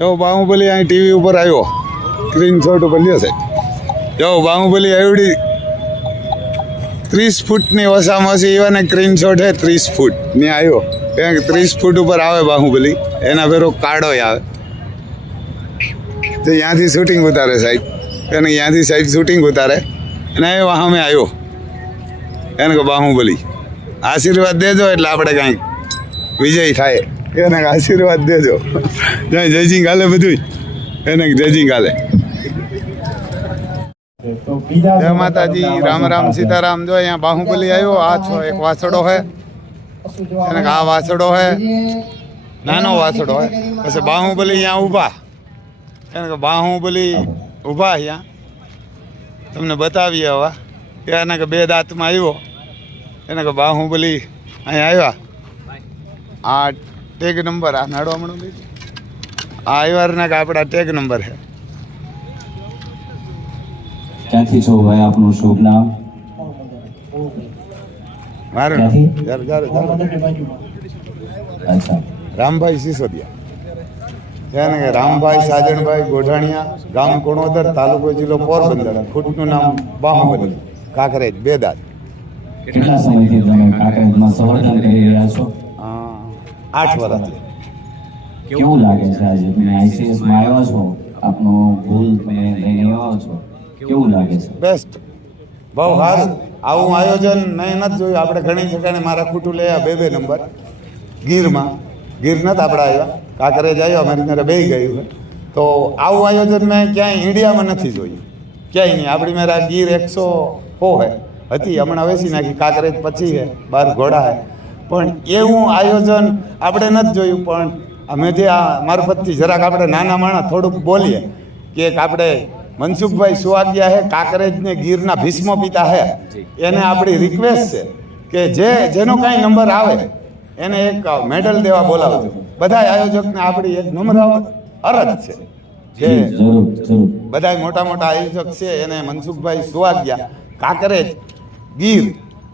જો બાહુબલી અહીં ટીવી ઉપર આવ્યો, સ્ક્રીનશોટ ઉપર લ્યો છે. જો બાહુબલી આવડી 30 ફૂટની ઓછામાં ઓછી એવાને સ્ક્રીનશોટ છે 30 ફૂટ ને આવ્યો. કારણ કે 30 ફૂટ ઉપર આવે બાહુબલી, એના ફેરો કાળો આવે તો ત્યાંથી શૂટિંગ ઉતારે સાહેબ. એને ત્યાંથી સાહેબ શૂટિંગ ઉતારે અને એ સામે આવ્યો. એને કે બાહુબલી આશીર્વાદ દેજો એટલે આપણે કાંઈક વિજય થાય. એને આશીર્વાદ દેજો. જ્યાં જયસિંહ ગાલે બધું એને જયસિંહ ગાલે. જય માતાજી, રામ રામ સીતારામ. જો અહીંયા બાહુબલી આવ્યો. આ છો એક વાસડો હે, એને આ વાસડો હે, નાનો વાસડો હે. પછી બાહુબલી અહીંયા ઊભા, એને કે બાહુબલી ઊભા અહીંયા તમને બતાવીએ. હવે એને કે 2 દાંતમાં આવ્યો. એને કે બાહુબલી અહીંયા આવ્યા. આ ટેગ નંબર, આ નાડો હમણાં આ આવ્યા કે આપણા ટેગ નંબર છે. ક્યાંથી છો ભાઈ, આપનું શુભ નામ? મારું અચ્છા, રામભાઈ સિસોદિયા. એને કે રામભાઈ સાજણભાઈ ગોઢાણીયા, ગામ કોણોદર, તાલુકો જિલ્લો પોરબંદર. ફૂટનું નામ બાહુબલી, કાંકરેજ, 2 દાંત. કેટલા સમયથી તમે કાંકરેજમાં સંવર્ધન કરી રહ્યા છો? 8 વર્ષથી. કેવું લાગે છે આજે તમે ICS માં આવ્યા છો, આપનો ભૂલ તમે લઈને આવ્યા છો, કેવું લાગે છે? બેસ્ટ, બહુ સારું. આવું આયોજન મેં નથી જોયું. આપણે ઘણી જગ્યાએ મારા ખોટું લઈ 2 નંબર ગીરમાં. ગીર નથી આપણે આવ્યા, કાંકરેજ આવ્યો, અમારી મેરે 2 ગયું છે. તો આવું આયોજન મેં ક્યાંય ઇન્ડિયામાં નથી જોયું, ક્યાંય નહીં. આપણી મેરા ગીર 104 હતી, હમણાં વેચી નાખી. કાંકરેજ પછી છે, 12 ઘોડા છે. પણ એવું આયોજન આપણે નથી જોયું. પણ અમે જે આ મારફતથી જરાક આપણે નાના માણસ થોડુંક બોલીએ કે આપણે મનસુખભાઈ સુવાગ્યા છે, કાંકરેજ ને ગીરના ભીષ્મ પિતા છે, એને આપણી રિક્વેસ્ટ છે કે જેનો કાંઈ નંબર આવે એને એક મેડલ દેવા બોલાવજો. બધા આયોજકને આપણી એક નમ્ર અરજ છે કે બધા મોટા મોટા આયોજક છે એને મનસુખભાઈ સુવાગ્યા, કાંકરેજ, ગીર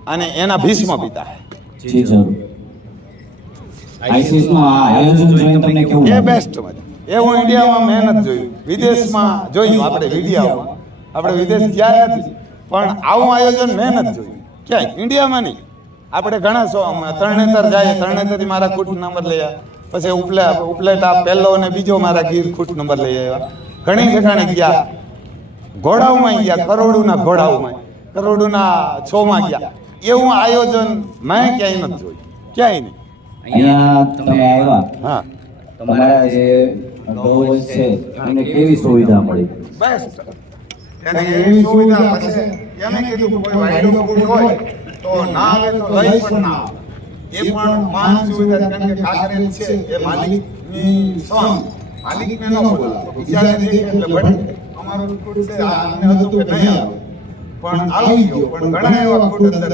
અને એના ભીષ્મ પિતા છે. જી જરૂર. ICS નું આ આયોજન જોઈને તમને કેવું એ લાગે? બેસ્ટ મજા. એવું ઇન્ડિયામાં મેં નથી જોયું. વિદેશમાં જોયું આપણે વિડીયોમાં, આપણે વિદેશ ગયા નથી, પણ આવું આયોજન મેં નથી જોયું ક્યાંય, ઇન્ડિયામાં નહીં. આપણે ઘણા તરણેતર જાય, તરણેતરથી મારા ખૂટ નંબર લઈ આવ્યા. પછી ઉપલેટા પહેલો અને બીજો મારા ગીર ખૂટ નંબર લઈ આવ્યા. ઘણી જગાણે ગયા, ઘોડાઓમાં ગયા, કરોડોના ઘોડાઓમાં, કરોડોના છોમાં ગયા. એવું આયોજન મેં ક્યાંય નથી જોયું, ક્યાંય નહીં. અહીંયા તમે આવ્યા, હા, તમારા જે ગૌવંશ છે એમને કેવી સુવિધા મળી? બેસ્ટ. એને એવી સુવિધા પછી એમ કીધું કે કોઈ વાયડો ફૂડ હોય તો ના આવે તો લઈ પણ ના આવે. એ પણ માન સુવિધા. કારણ કે કાંકરેજ છે એ માલિકની સોન, માલિકને ન બોલાવે, બીજાને દેખે એટલે ભટકે. અમારો ફૂડ છે અમને હતું કે નહીં આવે, પણ આવી ગયો. પણ ઘણા એવા ફૂડ અંદર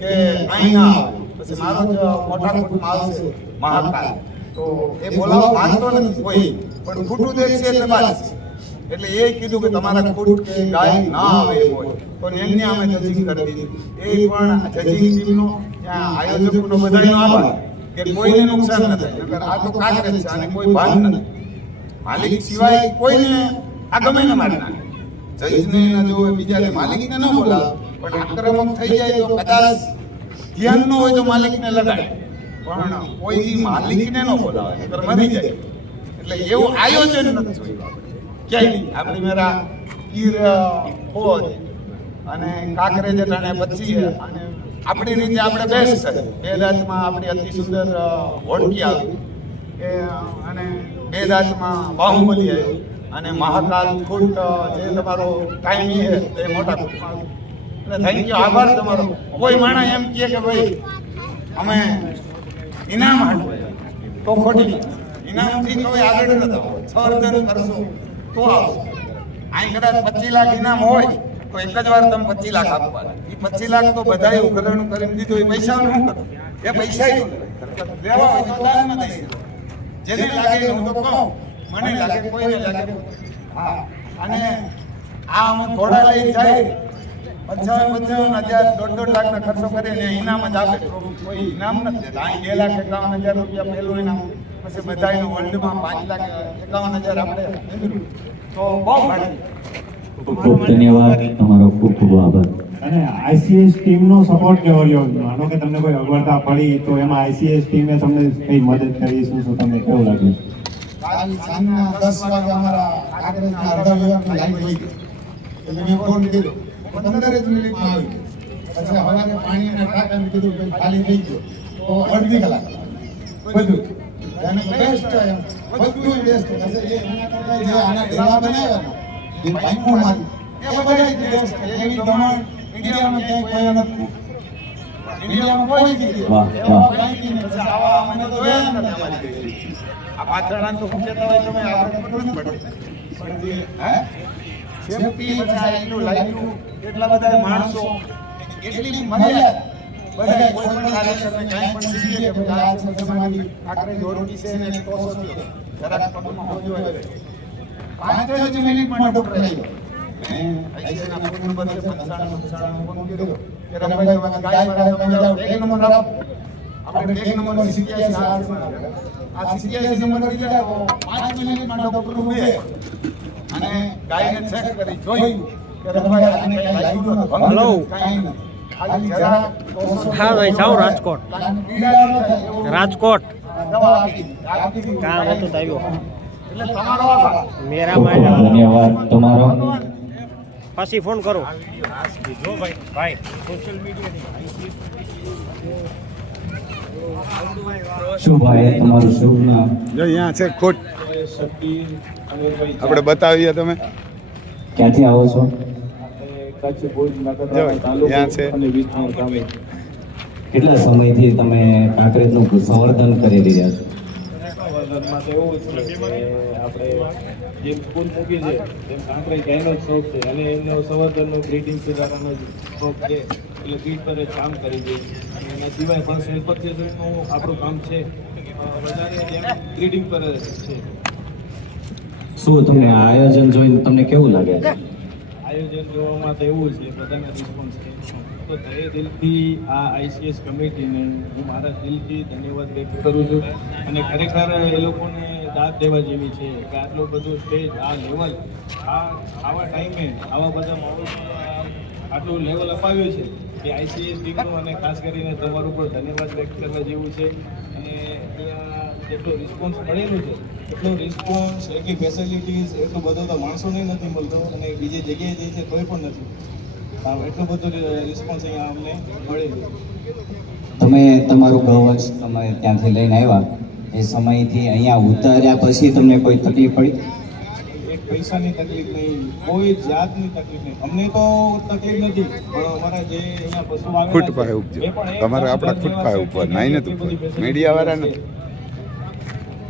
કે અહીં ના આવે. પછી મારો જ મોટા ફૂટમાં આવશે મહાકાલ, તો એ બોલાવવા માંગતો નથી કોઈ, પણ ખોટું દેખશે એટલે બાદ. એટલે એ કીધું કે તમારા ખોટ કે ગાય ના આવે એમ હોય તો એમને અમે જજિંગ કરી દીધી. એ પણ જજિંગ ટીમનો, ત્યાં આયોજકોનો બધાનો આભાર કે કોઈને નુકસાન ન થાય. નકર આ તો કાંકરેજ છે અને કોઈ ભાન નથી. માલિક સિવાય કોઈને આ ગમે ન મારી નાખે. જજને ન જોવે, બીજાને માલિકને ન બોલાવે, પણ આક્રમક થઈ જાય તો કદાચ ધ્યાન ન હોય તો માલિકને લગાડે, પણ કોઈ માલિકને ન બોલાવે, નકર મરી જાય. એટલે એવું આયોજન નથી જોયું ક્યાંય નહીં. આપણી મેરા ગીર ફોજ અને કાંકરેજ અટાણે પછી અને આપણી રીતે આપણે બેસ્ટ છે. 2 દાંતમાં આપણી અતિ સુંદર હોડકી આવી કે, અને 2 દાંતમાં બાહુબલી આવી, અને મહાકાલ ફૂટ જે તમારો ટાઈમ છે એ મોટા ફૂટમાં. એટલે થેન્ક યુ, આભાર તમારો. કોઈ માણસ એમ કહે કે ભાઈ અમે ઇનામ હાટું તો ખોટી, ઇનામથી તો આગળ નથી આવો. સર્જન કરશો તો આવશે. અહીં કદાચ 25 લાખ ઇનામ હોય તો એક જ વાર તમે 25 લાખ આપવા. એ 25 લાખ તો બધાએ ઉઘરાણું કરીને દીધું. એ પૈસા શું કરો? એ પૈસા દેવા હોય તો દાનમાં દઈ દો. જેને લાગે હું તો કહું, મને લાગે, કોઈને લાગે. હા, અને આ અમે ઘોડા લઈ જાય 55,000 1.5 લાખના ખર્ચો કરીને ઇનામ જ આપે. કોઈ ઇનામ નથી દેતા. અહીં 2,51,000 રૂપિયા પહેલું ઇનામ, પછી બધાયનું વર્લ્ડમાં 5,51,000 આપણે મેળવ્યું. તો બહુ સારું. ખૂબ ખૂબ ધન્યવાદ, તમારો ખૂબ ખૂબ આભાર. અને આઈસીએસ ટીમનો સપોર્ટ કેવો રહ્યો? માનો કે તમને કોઈ અગવડતા પડી તો એમાં આઈસીએસ ટીમે તમને કઈ મદદ કરી? શું તમને કેવું લાગ્યું? કાલ સાંજના 10 વાગે અમારા કાંકરેજના અડધા વિભાગની લાઈટ વહી ગઈ. એટલે મેં ફોન કર્યો, 15 જ મિનિટમાં આવી. પછી સવારે પાણીના ટાંકાને કીધું કે ખાલી થઈ ગયો તો અડધી કલાક બધું અને બેસ્ટ બધું બેસ્ટ હશે. એ એના કરતા જે આના ઢેલા બનાવ્યા ને એ પાઇપો મારી એ બધા બેસ્ટ. એવી દમણ ઇન્ડિયામાં ક્યાંય કોઈ નથી. ઇન્ડિયામાં કોઈ નથી. વાહ, એવા વાહ. પાઇપી ને પછી આવા મને તો જોયા નથી અમારી દેવી. આ પાથરણાને તો કહેતા હોય તમે આપણે ખબર નથી પડતી. પણ જે સેફટી પછી આ એટલું લાગ્યું એટલા બધા માણસો એટલી મર્યાદા બધા કોઈ પણ કાર્યકરને કાંઈ પણ શીખીએ કે ભાઈ આ છે તમારી કાંકરેજ ઓળખી છે ને તો સોચ્યો જરાક પગમાં હોજો આવે 5 જ મિનિટમાં ડોક્ટર આવ્યો. આઈસીના ફોન નંબર છે 55 ફોન કર્યો કે રમભાઈ ગાય વાળા તમે જાઓ એક નંબર આપો. આપણે એક નંબર 87 આ 87 નંબર દીધા તો 5 મિનિટમાં ડોક્ટર ઉભે અને ગાયને ચેક કરી જોયું કે રમભાઈ આને કઈ લાગ્યું નથી. હલો. કાંઈ નથી. ખાલી જરાક હા ભાઈ, જાઓ રાજકોટ. રાજકોટ કામ હતું તો આવ્યો. એટલે તમારો આભાર. મેરા ખૂબ ખૂબ માં ધન્યવાદ તમારો. પછી ફોન કરો. શું ભાઈ તમારું શુભ નામ? જો અહીંયા છે ખોટ આપણે બતાવીએ તમે ક્યાંથી આવો છો? ત્યાં છે કેટલા સમયથી તમે કાંકરેજનું સંવર્ધન કરી રહ્યા છો? સંવર્ધનમાં તો એવું છે કે આપણે જેમ સ્કૂલ મૂકી છે તેમ કાંકરેજ ગાયનો જ શોખ છે અને એમનો સંવર્ધનનો ગ્રીટિંગ સુધારવાનો શોખ છે એટલે પીઠ પર જ કામ કરી દઈએ અને એના સિવાય પણ શિલ્પક્ષેત્રનું આપણું કામ છે વધારે જેમ ગ્રીટિંગ પર જ છે. શું તમને આ આયોજન જોઈને તમને કેવું લાગે છે? આયોજન જોવામાં તો એવું છે બધાના રિસ્પોન્સ છે તો તે દિલથી આ આઈસીએસ કમિટીને હું મારા દિલથી ધન્યવાદ વ્યક્ત કરું છું અને ખરેખર એ લોકોને દાદ દેવા જેવી છે કે આટલું બધું સ્ટેજ આ લેવલ આવા ટાઈમે આવા બધા માણસોને આટલું લેવલ અપાવ્યું છે કે આઈસીએસ ટીમનું અને ખાસ કરીને તમારું પણ ધન્યવાદ વ્યક્ત કરવા જેવું છે. અને અહીંયા જેટલો રિસ્પોન્સ મળેલો છે એટલો રિસ્પોન્સ એટલી ફેસિલિટીઝ એટલું બધું તો માણસોને નથી મળતો અને બીજી જગ્યાએ જે છે તોય પણ નથી. એટલું બધું રિસ્પોન્સ અહીંયા અમને મળેલું. તમે તમારું ગૌવંશ તમે ત્યાંથી લઈને આવ્યા એ સમયથી અહીંયા ઉતાર્યા પછી તમને કોઈ તકલીફ પડી? એક પૈસાની તકલીફ નહીં, કોઈ જાતની તકલીફ નહીં. અમને તો તકલીફ નથી પણ અમારા જે અહીંયા પશુ આવેલા ખૂટ છે, પાસે ઉપજો એ પણ એક તમારે આપણા ખૂટ પાસે ધન્યવાદ ઉપર છે નાઈ કે નથી એટલી બધી ઉપર facility મીડિયા વાળા છે. નથી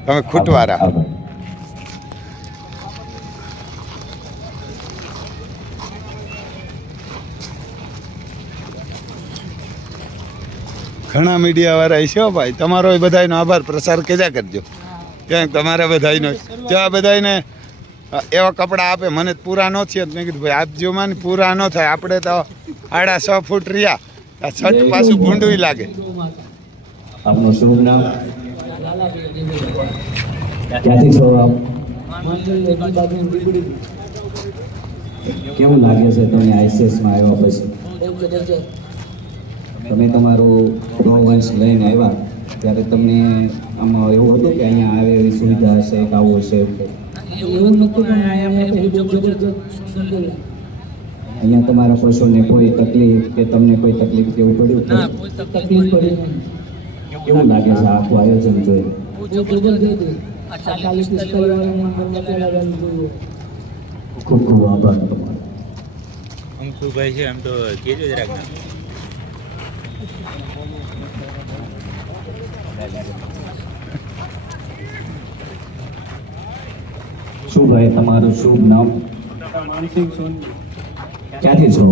તમે ખૂટવાળા. આભાર. ઘણા મીડિયા વાળા છે ભાઈ તમારો બધાનો આભાર પ્રસાર કર્યા કરજો ક્યાંક તમારે બધાનો ત્યાં બધાને એવા કપડાં આપે મને પૂરા ન થયા મેં કીધું ભાઈ આપજો મને પૂરા ન થાય આપણે તો 6.5 ફૂટ રહ્યા આ છઠ પાછું ભૂંડું લાગે. આપનું શુભ નામ? ક્યાંથી છો આપ? કેવું લાગે છે તમને આઈસીએસમાં આવ્યા પછી? તમે તમારું ગૌવંશ લઈને આવ્યા ત્યારે તમને આમાં એવું હતું કે અહીંયા આવે એવી સુવિધા હશે કે આવું હશે? અહીંયા તમારા પશુને કોઈ તકલીફ કે તમને કોઈ તકલીફ કેવું પડ્યું? કેવું લાગે છે આખું આયોજન જોઈને? ખૂબ ખૂબ આભાર તમારો. અંકુભાઈ છે એમ તો કેજો જરાક ના. શું ભાઈ તમારું શુભ નામ? માનસિંગ સોની, ક્યાંથી છો?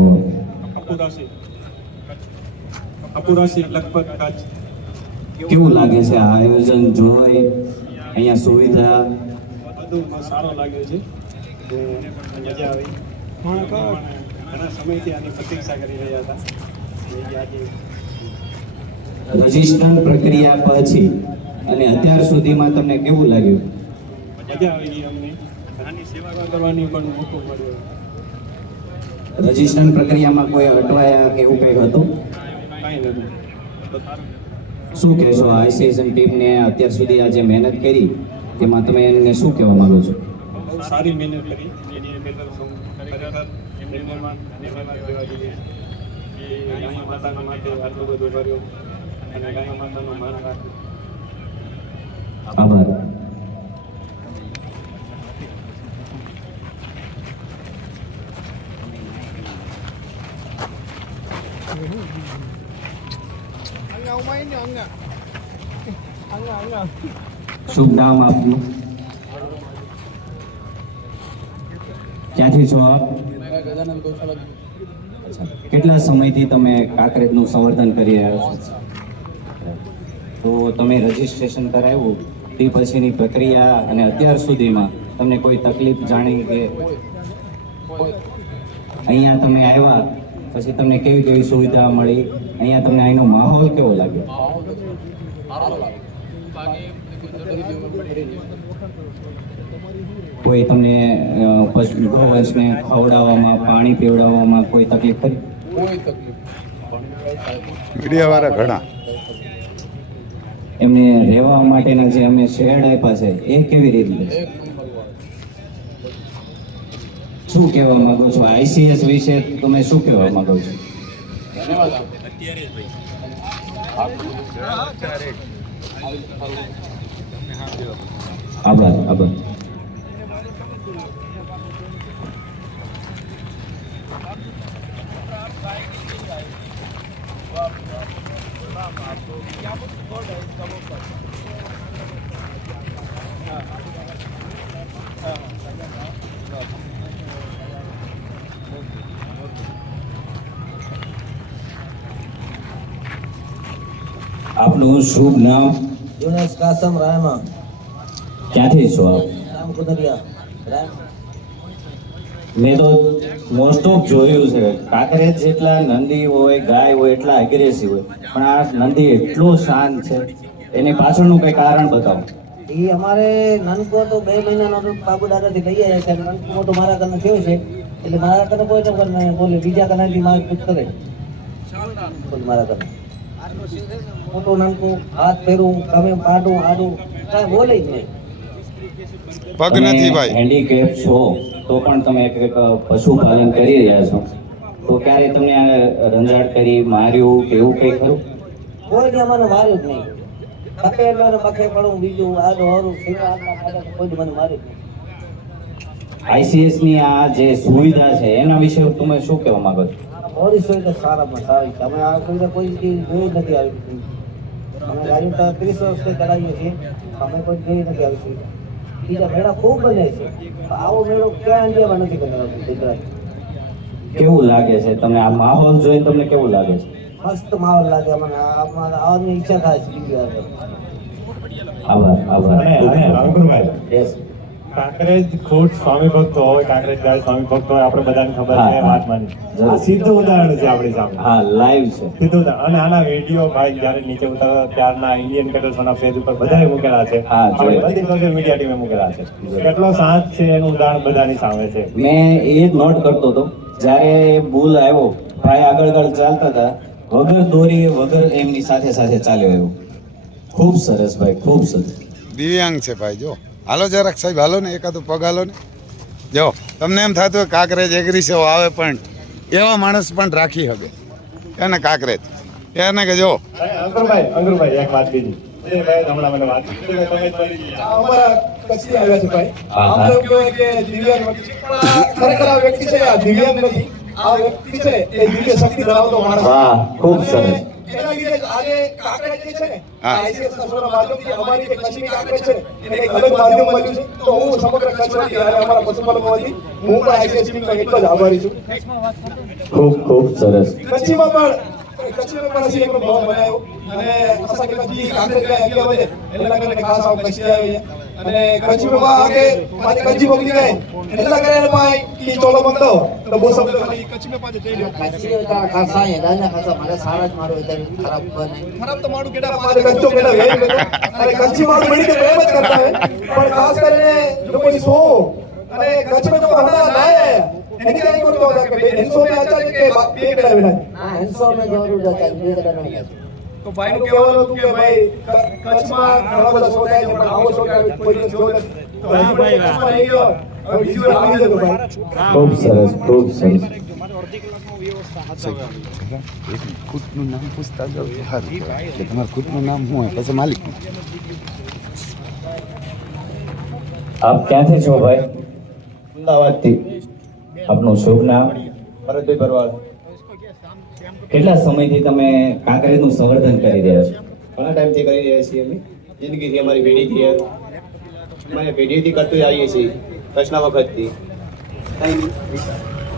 અપુરાશી લખપત કચ્છ. કેવું લાગે છે આ આયોજન જોઈ? અહીંયા સુવિધા બધું સારો લાગ્યો છે તો મજા આવી. ઘણા સમયથી આની પ્રતીક્ષા કરી રહ્યા હતા. આજે રજીસ્ટ્રેશન પ્રક્રિયા પછી અને અત્યાર સુધીમાં તમને કેવું લાગ્યું? મજા આવી ગઈ અમને. આની સેવા કરવાની પણ મોકો મળ્યો. રજીસ્ટ્રેશન પ્રક્રિયામાં કોઈ અટવાયા કે એવું કંઈ હતું? કાંઈ નથી. શું કહેશો આઈસીએસએન ટીમને અત્યાર સુધી આ જે મહેનત કરી તેમાં તમે એને શું કહેવા માંગો છો? બહુ સારી મહેનત કરી એની અંદર ખરેખર એમને પણ ધન્યવાદ દેવા જોઈએ કે ગાય માતાના માટે આટલું બધું કર્યું અને ગાય માતાનો માન રાખ્યો. આભાર. શુભ નામ આપનું? ક્યાંથી છો આપ? અચ્છા. કેટલા સમયથી તમે કાંકરેજનું સંવર્ધન કરી રહ્યા છો? તો તમે રજીસ્ટ્રેશન કરાવ્યું તે પછીની પ્રક્રિયા અને અત્યાર સુધીમાં તમને કોઈ તકલીફ જાણી કે અહીંયા તમે આવ્યા પછી તમને કેવી કેવી સુવિધા મળી? અહીંયા તમને અહીંનો માહોલ કેવો લાગ્યો? કોઈ તમને ગૌવંશને ખવડાવવામાં, પાણી પીવડાવવામાં કોઈ તકલીફ ખરી? મીડિયાવાળા ઘણા એમને રહેવા માટેના જે અમે શેડ આપ્યા છે એ કેવી રીતે? શું કહેવા માંગો છો આઈસીએસ વિશે? તમે શું કહેવા માંગો છો? અત્યારે જ ભાઈ આભાર. આભાર. આપનું શુભ નામ? યુનેસ કાસમ રાયમા ક્યાંથી છો આપ? રામ કુદરિયા રામ. મેં તો મોસ્ટ ઓફ જોયું છે કાંકરેજ જેટલા નંદી હોય, ગાય હોય એટલા એગ્રેસિવ હોય, પણ આ નંદી એટલો શાંત છે. એની પાછળનું કઈ કારણ બતાવો. એ અમારે નાનકો તો 2 મહિનાનો તો બાબુ દાદાથી લઈ આવ્યા છે. નાનકો મોટો મારા કને થયો છે એટલે મારા કને કોઈ નંબર નહીં બોલે, બીજા કનેથી મારે પૂછ કરે બોલ મારા કને. મોટો નાનકો હાથ ફેરવું, ગમે પાડું આડું કાંઈ બોલે જ નહીં. પગ નથી ભાઈ. હેન્ડીકેપ છો તો પણ તમે એક પશુપાલન કરી રહ્યા છો, તો ક્યારે તમને આ રંજાડ કરી, માર્યું કે એવું કંઈ ખરું? કોઈ અમને માર્યું જ નહીં. ખપે એટલે એને પખે પડું, બીજું આડું હરું સેવા આટલા ખાડા કોઈ જ મને માર્યું જ નહીં. આઈસીએસ ની આ જે સુવિધા છે એના વિશે તમે શું કહેવા માંગો છો? મોડી સુવિધા સારામાં સારી છે. અમે આ સુવિધા કોઈ દી જોઈ જ નથી આવી. અમે ગાડી 30 વર્ષથી કરાવીએ છીએ, અમે કોઈ જોઈ નથી આવી સુવિધા. બીજા મેળા ખૂબ બને છે, આવો મેળો ક્યાં ઇન્ડિયામાં નથી બનેલો ગુજરાત. કેવું લાગે છે તમને આ માહોલ જોઈને? તમને કેવું લાગે છે? મસ્ત માહોલ લાગે અમને. આવવાની ઈચ્છા થાય છે બીજી વાર. આભાર. આભાર. અને અંકુરભાઈ, Yes. કાંકરેજ ખુદ સ્વામી ભક્તો હોય, કાંકરેજ ગાય સ્વામી ભક્તો હોય, આપણે બધાને ખબર હા, છે હા. વાત માની. આ સીધું ઉદાહરણ છે આપણી સામે. હા, લાઈવ છે. સીધું ઉદાહરણ. અને આના વિડીયો ભાઈ જ્યારે નીચે ઉતારો ત્યારના ઇન્ડિયન કેડલ્સના પેજ ઉપર બધાએ મૂકેલા છે. હા, આપણી જોયું. બધી સોશિયલ મીડિયા ટીમે મૂકેલા છે. કેટલો શાંત છે એનું ઉદાહરણ બધાની સામે છે. મેં એ જ નોટ કરતો હતો જ્યારે બુલ આવ્યો, ભાઈ આગળ ચાલતા હતા, વગર દોરી વગર એમની સાથે સાથે ચાલ્યો આવ્યો. ખૂબ સરસ ભાઈ, ખૂબ સરસ. દિવ્યાંગ છે ભાઈ. જો હાલો જરાક સાહેબ, હાલો ને એકાદો પગ હાલો ને. જો તમને એમ થતું હોય કાંકરેજ એગ્રી છે આવે, પણ એવા માણસ પણ રાખી શકે એને કાંકરેજ એને કે જો અંકુરભાઈ એક વાત બીજી. એ ભાઈ હમણાં મને વાત કરી કે તમે અમારા કચ્છી આવ્યા છે ભાઈ. હા, હા. આમ તો કહેવાય કે દિવ્યાંગ વ્યક્તિ છે, પણ આ ખરેખર આ વ્યક્તિ છે, આ દિવ્યાંગ નથી. આ વ્યક્તિ છે એ દિવ્ય શક્તિ ધરાવતો માણસ છે. વાહ, ખૂબ સરસ. એના લીધે જ આજે કાંકરેજ જે છે ને, હા. ICS ના શોના માધ્યમથી અમારી જે કચ્છની કાંકરેજ છે એને એક અલગ માધ્યમ મળ્યું છે. તો હું સમગ્ર કચ્છમાંથી અને અમારા પશુપાલકોમાંથી હું પણ ICS ટીમનો એટલો જ આભારી છું. ખૂબ ખૂબ સરસ. કચ્છીમાં પણ ਅਸੀਂ એક ભવન બનાવ્યો અને અસાંखे કચ્છી કાંકરેજ કાંઈ અॻियां વધે એના કારણે ખાસ આવું કચ્છી આવી અને કચ્છી में वहाँ आके मारी कच्ची बोली गए ऐसा करे ना भाई कि चलो मत दो तो वो सब कच्ची में पाजे चाहिए કચ્છી ખાસા હેડાના ખાસા મારા સારા જ મારો એટલે ખરાબ બને खराब तो मारू केड़ा मारे कच्चो केड़ा वे अरे कच्ची मारू बड़ी तो प्रेम જ करता है पर खास કરીને जो कोई सो अरे कच्छ में जो हना लाए इनके नहीं को होता कि इनसो में अच्छा के पे केड़ा बेटा ના હેન્સો મે જરૂર હતા બીજે કડા નહીં તો ભાઈ નું કહેવાનું હતું કે ભાઈ કચ્છમાં ઘણા બધા શો થાય છે પણ આવો શો થાય કોઈ દિવસ શો નથી તો હજી ભાઈ કચ્છમાં રહી ગયો હવે બીજી વાર આવી જતો ભાઈ ખૂબ સરસ ખૂબ સરસ ખુદનું નામ પૂછતા જાવ તો સારું કહેવાય. કે તમારું ખુદનું નામ શું હોય પછી માલિક આપ ક્યાંથી છો ભાઈ? અમદાવાદથી આપનું શુભ નામ? ભરતભાઈ ભરવાડ. કેટલા સમયથી તમે કાંકરેજનું સંવર્ધન કરી રહ્યા છો? ઘણા ટાઈમથી કરી રહ્યા છીએ અમે. જિંદગીથી અમારી પેઢીથી અમારી પેઢીથી કરતું આવીએ છીએ કચ્છના વખતથી.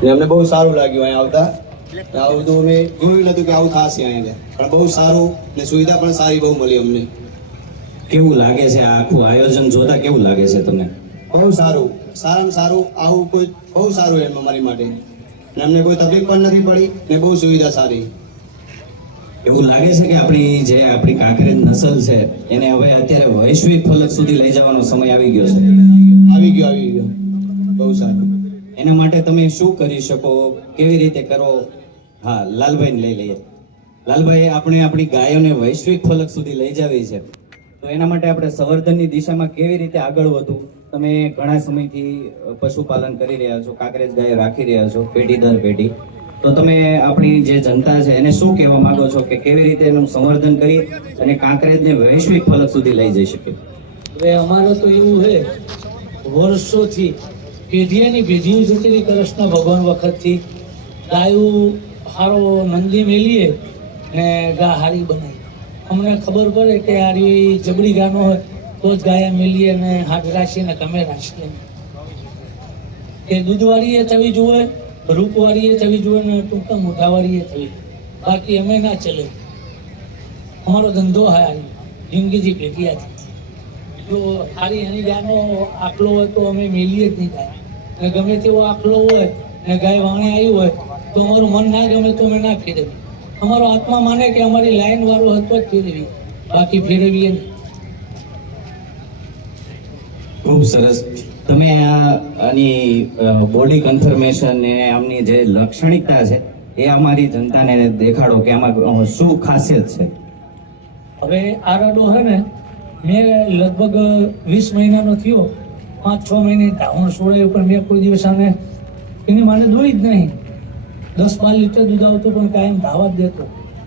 ને અમને બહુ સારું લાગ્યું અહીંયા આવતા. આવું બધું અમે જોયું નતું કે આવું થશે અહીંયા, પણ બહુ સારું ને સુવિધા પણ સારી બહુ મળી અમને. કેવું લાગે છે આ આખું આયોજન જોતા? કેવું લાગે છે તમને? બહુ સારું, સારામાં સારું. આવું કોઈ બહુ સારું એમ અમારી માટે. ને અમને કોઈ તકલીફ પણ નથી પડી ને બહુ સુવિધા સારી. એવું લાગે છે કે આપણી કાંકરેજ નસલ છે એને હવે અત્યારે વૈશ્વિક ફલક સુધી લઈ જવાનો સમય આવી ગયો છે. આવી ગયો બહુ સારું. એના માટે તમે શું કરી શકો? કેવી રીતે કરો? હા, લાલભાઈને લઈ લઈએ. લાલભાઈ, આપણે આપણી ગાયોને વૈશ્વિક ફલક સુધી લઈ જવી છે, તો એના માટે આપણે સંવર્ધનની દિશામાં કેવી રીતે આગળ વધવું? તમે ઘણા સમયથી પશુપાલન કરી રહ્યા છો, કાંકરેજ ગાયો રાખી રહ્યા છો પેઢી દર પેઢી, તો તમે આપણી જે જનતા છે એને શું કહેવા માંગો છો કે કેવી રીતે એનું સંવર્ધન કરી અને કાંકરેજને વૈશ્વિક ફલક સુધી લઈ જઈ શકે? હવે અમારે તો એવું છે વર્ષોથી પેઢીની પેઢીઓ જતી રહી કૃષ્ણ ભગવાન વખતથી ગાયું હારો નંદી મેલીએ ને ગા હારી બનાવી. અમને ખબર પડે કે હારી જબડી ગાનો હોય તો જ ગાયા મેલીએ ને હાથ રાખીએ ને કમે રાખીએ. એ દૂધવાળી એ થવી જોઈએ, રૂપવાળી એ થવી જોઈએ ને ટૂંકા મોઢાવાળી એ થવી, બાકી અમે ના ચલે. અમારો ધંધો હારી જિંદગીથી પેઢીયાથી. જો હારી એની ગાયનો આખલો હોય તો અમે મેલીએ જ નહીં ગાય. અને ગમે તેવો આખલો હોય ને ગાય વાણે આવી હોય તો અમારું મન ના ગમે તો અમે ના ફેરવી. અમારો આત્મા માને કે અમારી લાઈન વાળો હતો જ ફેરવી, બાકી ફેરવીએ નહીં. ખૂબ સરસ. તમે આની બોડી કન્ફર્મેશન ને આમની જે લાક્ષણિકતા છે એ અમારી જનતાને દેખાડો કે આમાં શું ખાસિયત છે. હવે આ રડો હે ને મેં લગભગ 20 મહિનાનો થયો, 5-6 મહિને ધાવણ સોળાયું, પણ મેં કોઈ દિવસ આને એની માને દોઈ જ નહીં. 10-12 લીટર દૂધ આવતું પણ કાયમ ધાવા જ દેતો.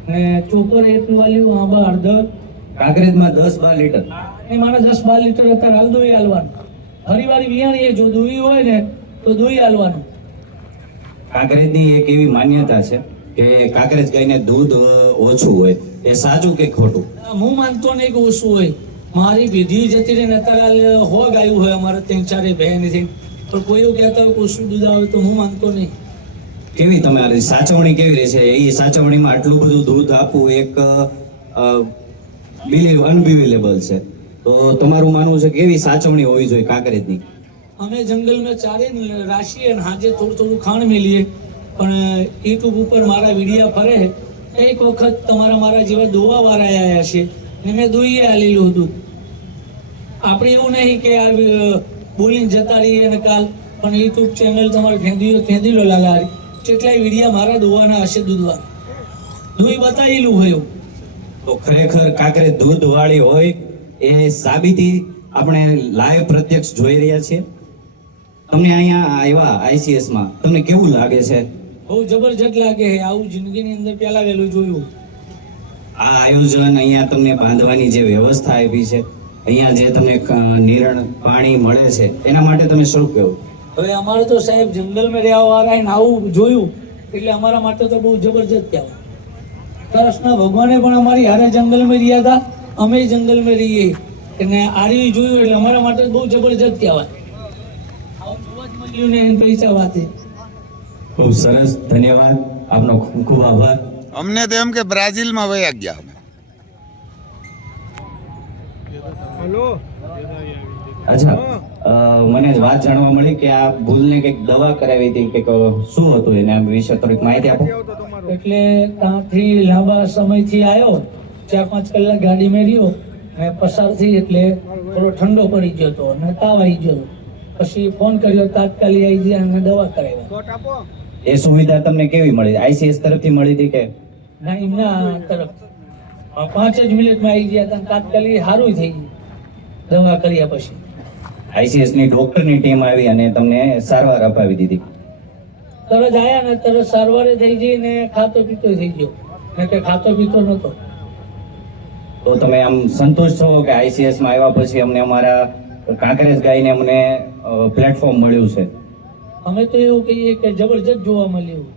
ને ચોકર એટલું વાલ્યું, આંબા હળદર કાંકરેજમાં 10-12 લીટર એ મારે 10-12 લીટર અત્યારે હાલ દોઈ હાલવાનું. હરિવાળી વિયાણી જો દોઈ હોય ને તો દોઈ હાલવાનું. કાંકરેજની એક એવી માન્યતા છે કે કાંકરેજ ગાયને દૂધ ઓછું હોય, એ સાચું કે ખોટું? હું માનતો નહીં કે ઓછું હોય. મારી વિધિ જતી રહીને અત્યારે હો ગાયું હોય અમારે 3-4 બહેન નથી, પણ કોઈ એવું કહેતા હોય કે ઓછું દૂધ આવે તો હું માનતો નહીં. કેવી તમારી સાચવણી કેવી રહેશે? એ સાચવણીમાં આટલું બધું દૂધ આપવું એક અનબિલિવેબલ છે, તો તમારું માનવું છે કેવી સાચવણી હોવી જોઈએ કાંકરેજની? અમે જંગલમાં ચારે રાશીએ અને હાજે થોડું ખાણ મેલીએ, પણ યુટ્યુબ ઉપર મારા વિડીયા ફરે. એક વખત મારા જેવા દોવા વાળા આવ્યા છે ને મેં દોઈએ આલેલું હતું. આપણે એવું નહીં કે આ બોલીને જતા રહીએ અને કાલ, પણ યુટ્યુબ ચેનલ તમારે ફેંદીલો લાલારી કેટલાય વિડીયા મારા દોવાના હશે, દૂધવાળા દોઈ બતાવેલું હોય. તો ખરેખર કાંકરેજ દૂધ વાળી હોય એ સાબિતી આપણે લાઈવ પ્રત્યક્ષ જોઈ રહ્યા છીએ. તમને અહીંયા આવ્યા ICS માં તમને કેવું લાગે છે? બહુ જબરજસ્ત લાગે છે. આવું જિંદગીની અંદર પહેલા વહેલું જોયું. આ આયોજન અહીંયા તમને બાંધવાની જે વ્યવસ્થા આપી છે, અહીંયા જે તમને નિરણ પાણી મળે છે, એના માટે તમે શું કહેવું? હવે અમારે તો સાહેબ જંગલમાં રહેવા વાળા આવું જોયું એટલે અમારા માટે તો બહુ જબરજસ્ત કહેવાય. કૃષ્ણ ભગવાને પણ અમારી હારે જંગલમાં રહ્યા હતા, અમે જંગલમાં રહીએ અને આરી જોયું એટલે અમારા માટે બહુ જબરજસ્ત કહેવાય. આવું જોવા જ મળ્યું ને એની પૈસા વાતે. ખૂબ સરસ, ધન્યવાદ આપનો, ખૂબ ખૂબ આભાર. અમને તો એમ કે બ્રાઝિલમાં વયા ગયા અમે. અચ્છા, મને વાત જાણવા મળી કે આ ભૂલને કંઈક દવા કરાવી હતી કે શું હતું એને આ વિશે થોડીક માહિતી આપો. એટલે ત્યાંથી લાંબા સમયથી આવ્યો, 4-5 કલાક ગાડીમાં રહ્યો અને પસાર થઈ એટલે થોડો ઠંડો પડી ગયો હતો અને તાવ આવી ગયો. પછી ફોન કર્યો, તાત્કાલિક આવી ગયા અને દવા કરાવ્યા. એ સુવિધા તમને કેવી મળી? આઈસીએસ તરફથી મળી હતી કે ના, એમના તરફ 5 જ મિનિટમાં આવી ગયા હતા અને તાત્કાલિક સારું થઈ ગયું દવા કર્યા પછી. આઈસીએસ ની ડોક્ટરની ટીમ આવી અને તમને સારવાર અપાવી દીધી. તરત આયા ને તરત સારવારે થઈ ગઈ ને ખાતો પીતો થઈ ગયો, ને કે ખાતો પીતો નતો. તો તમે આમ સંતોષ છો કે આઈસીએસ માં આવ્યા પછી અમને અમારા કાંકરેજ ગાયને અમને પ્લેટફોર્મ મળ્યું છે? અમે તો એવું કહીએ કે જબરજસ્ત જોવા મળ્યું.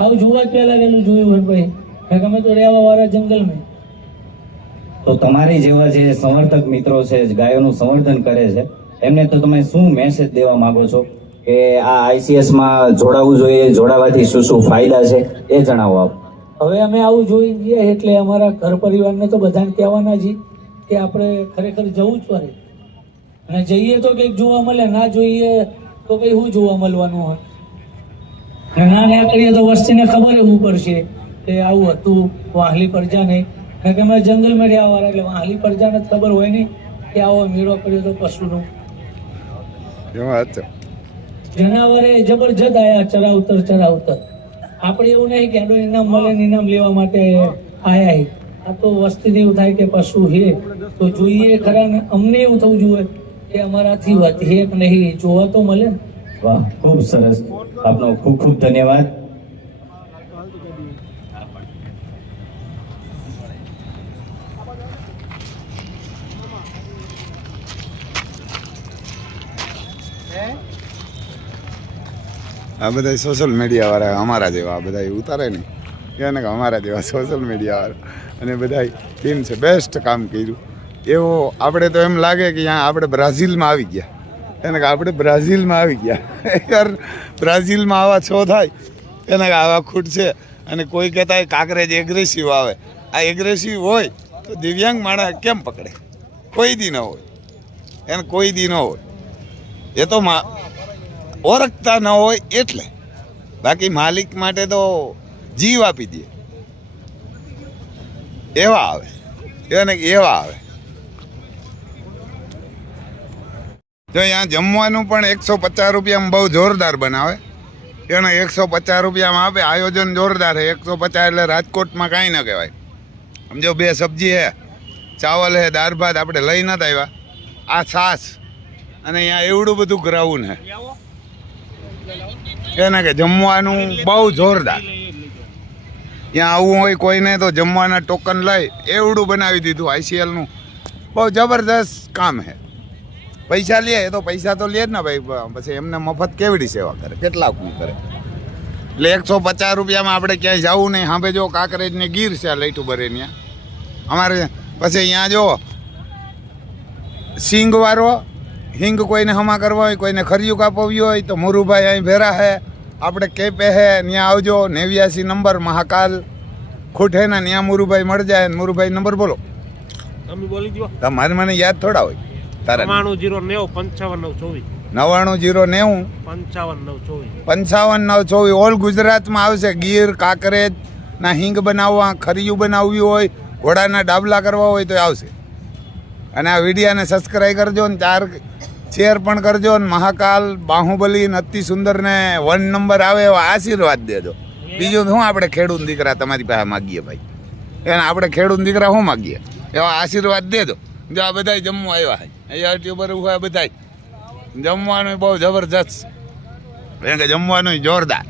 આવું જોવા જ પહેલા વહેલું જોયું હોય ભાઈ, કારણ કે અમે તો રહેવા વાળા જંગલમાં. તો તમારી જેવા જે સંવર્ધક મિત્રો છે, ગાયોનું સંવર્ધન કરે છે, એમને તો તમે શું મેસેજ દેવા માંગો છો કે આ આઈસીએસ માં જોડાવવું જોઈએ, જોડાવાથી શું શું ફાયદા છે એ જણાવો આપ. હવે અમે આવું જોઈ ગયા એટલે અમારા ઘર પરિવારને તો બધાને કહેવાના છીએ કે આપણે ખરેખર જવું જ પડે. અને જઈએ તો કંઈક જોવા મળે, ના જોઈએ તો કંઈ શું જોવા મળવાનું હોય. અને ના કરીએ તો વસ્તીને ખબર એવું પડશે કે આવું હતું વાહલી પ્રજા નહીં. કારણ કે અમે જંગલમાં રહ્યા વાળા એટલે વાહલી પ્રજાને ખબર હોય નહીં કે આવો મેળો કર્યો તો પશુનો. જનાવરે જબરજસ્ત આયા ચરાવતર. આપણે એવું નહીં કે ઇનામ મળે ને ઇનામ લેવા માટે આયા. આ તો વસ્તીને એવું થાય કે પશુ હે તો જોઈએ ખરા ને. અમને એવું થવું જોઈએ કે અમારાથી વધે કે નહીં, જોવા તો મળે ને. વાહ, ખૂબ સરસ. આપનો ખૂબ ખૂબ ધન્યવાદ. આ બધા સોશિયલ મીડિયા વાળા અમારા જેવા આ બધા ઉતારે નહીં એને કે અમારા જેવા સોશિયલ મીડિયા વાળા અને બધા ટીમ છે, બેસ્ટ કામ કર્યું. એવો આપણે તો એમ લાગે કે અહીંયા આપણે બ્રાઝિલમાં આવી ગયા, એને કે આપણે બ્રાઝિલમાં આવી ગયા. યાર બ્રાઝિલમાં આવા શો થાય એને કે આવા ખૂટ છે. અને કોઈ કહેતા કાંકરેજ એગ્રેસિવ આવે. આ એગ્રેસિવ હોય તો દિવ્યાંગ માણસ કેમ પકડે? કોઈ દી ન હોય, એને કોઈ દી ન હોય. એ તો ઓળખતા ન હોય એટલે. બાકી માલિક માટે તો જીવ આપી દે એવા આવે, એને એવા આવે. જો અહીંયા જમવાનું પણ 150 રૂપિયામાં બહુ જોરદાર બનાવે. એને 150 રૂપિયામાં આપે. આયોજન જોરદાર છે. 150 એટલે રાજકોટમાં કાંઈ ન કહેવાય. સમજો 2 સબ્જી હે, ચાવલ હે, દાળ ભાત આપણે લઈ નતા આવ્યા, આ છાશ અને અહીંયા એવડું બધું ગ્રાઉન્ડ હે. એને કે જમવાનું બહુ જોરદાર. ત્યાં આવવું હોય કોઈને તો જમવાના ટોકન લઈ એવડું બનાવી દીધું. આઈસીએલનું બહુ જબરદસ્ત કામ છે. પૈસા લે તો પૈસા તો લે જ ને ભાઈ, પછી એમને મફત કેવડી સેવા કરે, કેટલા કોઈ કરે. એટલે 150 રૂપિયામાં આપણે ક્યાંય જવું નહીં. સાંભે જો કાંકરેજ ને ગીર છે લાઈટું ભરે ત્યાં અમારે. પછી અહીંયા જો સિંગવાળો હિંગ કોઈને હમા કરવા હોય, કોઈને ખરિયું કાપવી હોય તો મોરુભાઈ અહીં ભેરા હે, આપણે કેપે હે, ત્યાં આવજો. 89 નંબર મહાકાલ ખૂટ હે ને, ત્યાં મોરુભાઈ મળી જાય. મોરુભાઈ નંબર બોલો તમે બોલી દો. તમારે મને યાદ થોડા હોય. તારા 99095594 55924 ઓલ ગુજરાતમાં આવશે. ગીર કાંકરેજ ના હિંગ બનાવવા, ખરિયું બનાવવી હોય, ઘોડાના ડાબલા કરવા હોય તો આવશે. અને આ વિડીયાને સબસ્ક્રાઈબ કરજો ને 4 શેર પણ કરજો. ને મહાકાલ બાહુબલી અતિ સુંદર ને 1 નંબર આવે એવા આશીર્વાદ દેજો. બીજું શું આપણે ખેડૂત દીકરા તમારી પાસે માગીએ ભાઈ? એને આપણે ખેડૂત દીકરા શું માગીએ? એવા આશીર્વાદ દેજો. જો આ બધા જમવા આવ્યા હોય, અહીંયા યુટ્યુબર હોય, બધા જમવાનું બહુ જબરજસ્ત. કારણ કે જમવાનું જોરદાર.